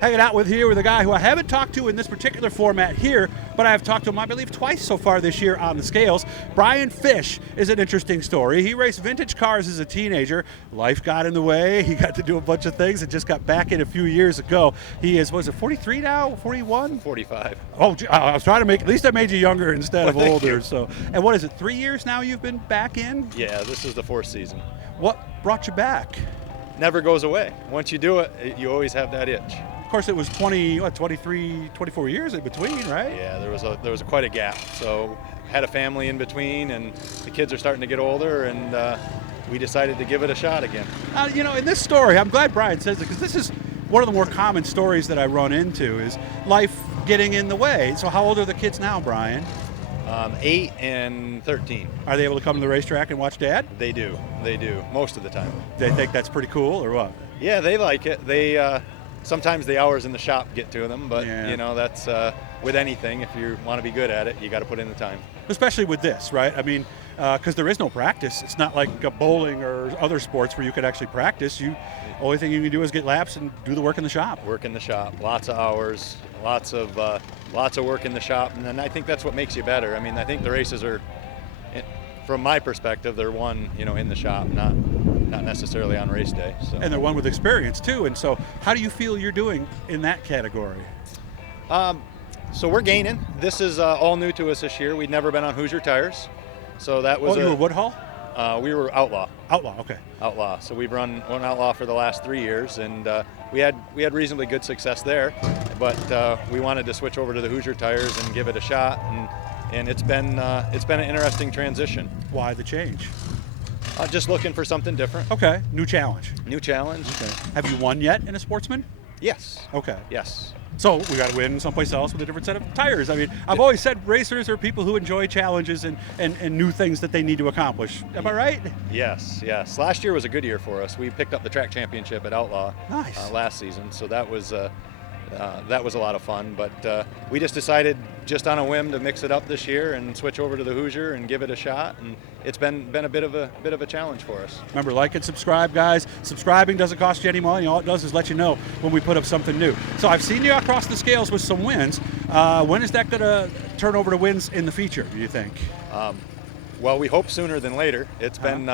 Hanging out with a guy who I haven't talked to in this particular format here, but I have talked to him, I believe, twice so far this year on the scales. Brian Fish is an interesting story. He raced vintage cars as a teenager. Life got in the way. He got to do a bunch of things and just got back in a few years ago. He is, was it 43 now? 41? 45. Oh, I was trying to make, at least I made you younger instead of Well, thank older. you. So, and what is it, 3 years now you've been back in? Yeah, this is the 4th season. What brought you back? Never goes away. Once you do it, you always have that itch. Of course, it was 23, 24 years in between, right? Yeah, there was quite a gap. So had a family in between, and the kids are starting to get older, and we decided to give it a shot again. In this story, I'm glad Brian says it, because this is one of the more common stories that I run into is life getting in the way. So how old are the kids now, Brian? 8 and 13. Are they able to come to the racetrack and watch Dad? They do, most of the time. They think that's pretty cool, or what? Yeah, they like it. They sometimes the hours in the shop get to them, but Yeah. that's with anything. If you want to be good at it, you got to put in the time. Especially with this, right? I mean, because there is no practice. It's not like bowling or other sports where you could actually practice. Only thing you can do is get laps and do the work in the shop. Work in the shop, lots of hours, lots of work in the shop, and then I think that's what makes you better. I mean, I think the races are, from my perspective, they're won, in the shop, not necessarily on race day. So. And they're one with experience too. And so, how do you feel you're doing in that category? So we're gaining. This is all new to us this year. We'd never been on Hoosier tires, so that was. Oh, you were Woodhull? We were Outlaw. Outlaw, okay. Outlaw. So we've run one Outlaw for the last 3 years, and we had reasonably good success there. But we wanted to switch over to the Hoosier tires and give it a shot, and it's been an interesting transition. Why the change? Just looking for something different. Okay, new challenge. New challenge. Okay. Have you won yet in a Sportsman? Yes. Okay. Yes. So we got to win someplace else with a different set of tires. I mean, I've always said racers are people who enjoy challenges and new things that they need to accomplish. Am I right? Yes. Last year was a good year for us. We picked up the track championship at Outlaw. Nice. Last season, so that was a lot of fun. But we just decided, just on a whim, to mix it up this year and switch over to the Hoosier and give it a shot. And it's been a bit of a challenge for us. Remember, like and subscribe, guys. Subscribing doesn't cost you any money. All it does is let you know when we put up something new. So I've seen you across the scales with some wins. When is that going to turn over to wins in the future, do you think? Well, we hope sooner than later. It's been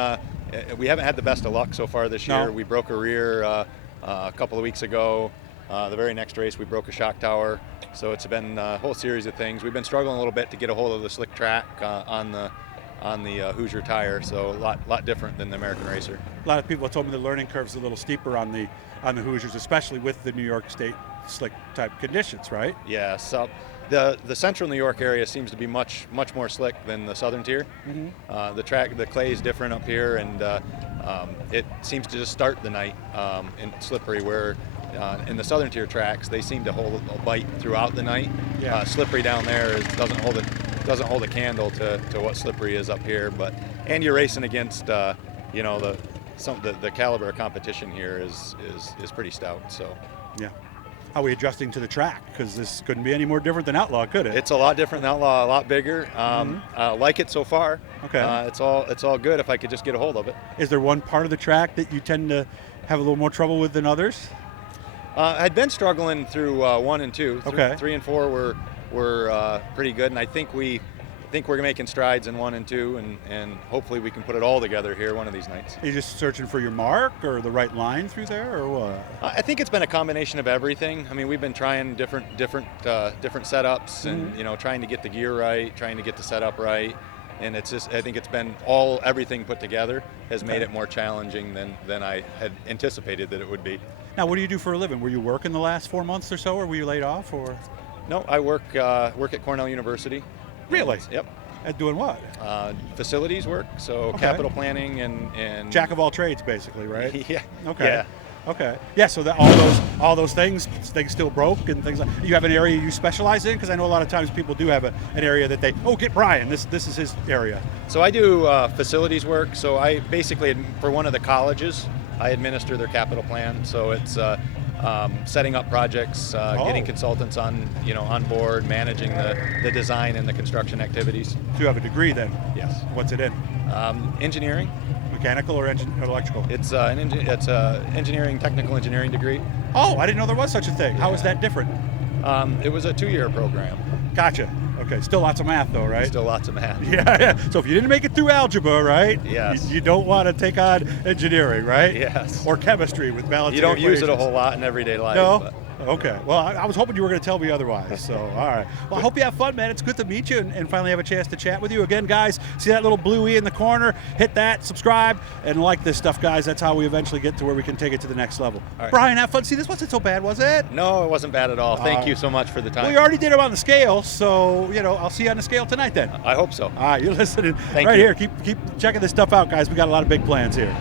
we haven't had the best of luck so far this year. No. We broke a rear a couple of weeks ago. The very next race, we broke a shock tower. So it's been a whole series of things. We've been struggling a little bit to get a hold of the slick track on the Hoosier tire, so a lot different than the American Racer. A lot of people have told me the learning curve's a little steeper on the Hoosiers, especially with the New York State slick type conditions, right? Yeah, so the central New York area seems to be much more slick than the southern tier. Mm-hmm. The clay is different up here, and it seems to just start the night in slippery, where in the southern tier tracks they seem to hold a bite throughout the night. Yeah. Slippery down there doesn't hold a candle to what slippery is up here. And you're racing against the caliber of competition here is pretty stout. So Yeah. How are we adjusting to the track? Because this couldn't be any more different than Outlaw, could it? it's a lot different than Outlaw, a lot bigger. Like it so far. Okay. It's all good if I could just get a hold of it. Is there one part of the track that you tend to have a little more trouble with than others? I'd been struggling through 1 and 2. Okay. 3 and 4 were pretty good, and I think we're making strides in 1 and 2, and hopefully we can put it all together here one of these nights. Are you just searching for your mark or the right line through there, or what? I think it's been a combination of everything. I mean, we've been trying different setups, and trying to get the gear right, trying to get the setup right, and it's just, I think it's been everything put together has made it more challenging than I had anticipated that it would be. Now, what do you do for a living? Were you working the last 4 months or so, or were you laid off, or? No, I work at Cornell University. Really? Yep. At doing what? Facilities work, so Okay. Capital planning and Jack of all trades, basically, right? Yeah. Okay. Yeah. Okay. Yeah. So that all those things still broke and things like. You have an area you specialize in, because I know a lot of times people do have an area that they get Brian. This is his area. So I do facilities work. So I basically, for one of the colleges, I administer their capital plan. So it's setting up projects, getting consultants on board, managing the design and the construction activities. So you have a degree then? Yes. What's it in? Engineering. Mechanical or electrical? It's it's a technical engineering degree. Oh, I didn't know there was such a thing. How is that different? It was a 2-year program. Gotcha. Okay, still lots of math though, right? Still lots of math. Yeah. So if you didn't make it through algebra, right? Yes. You don't want to take on engineering, right? Yes. Or chemistry with balancing You don't use it a equations. whole lot in everyday life. No? But Okay. Well, I was hoping you were going to tell me otherwise. So, all right. Well, I hope you have fun, man. It's good to meet you and finally have a chance to chat with you. Again, guys, see that little blue E in the corner? Hit that, subscribe, and like this stuff, guys. That's how we eventually get to where we can take it to the next level. All right. Brian, have fun. See, this wasn't so bad, was it? No, it wasn't bad at all. Thank you so much for the time. Well, you already did it on the scale, so, I'll see you on the scale tonight then. I hope so. All right, you're listening Thank right you. here. Keep checking this stuff out, guys. We got a lot of big plans here.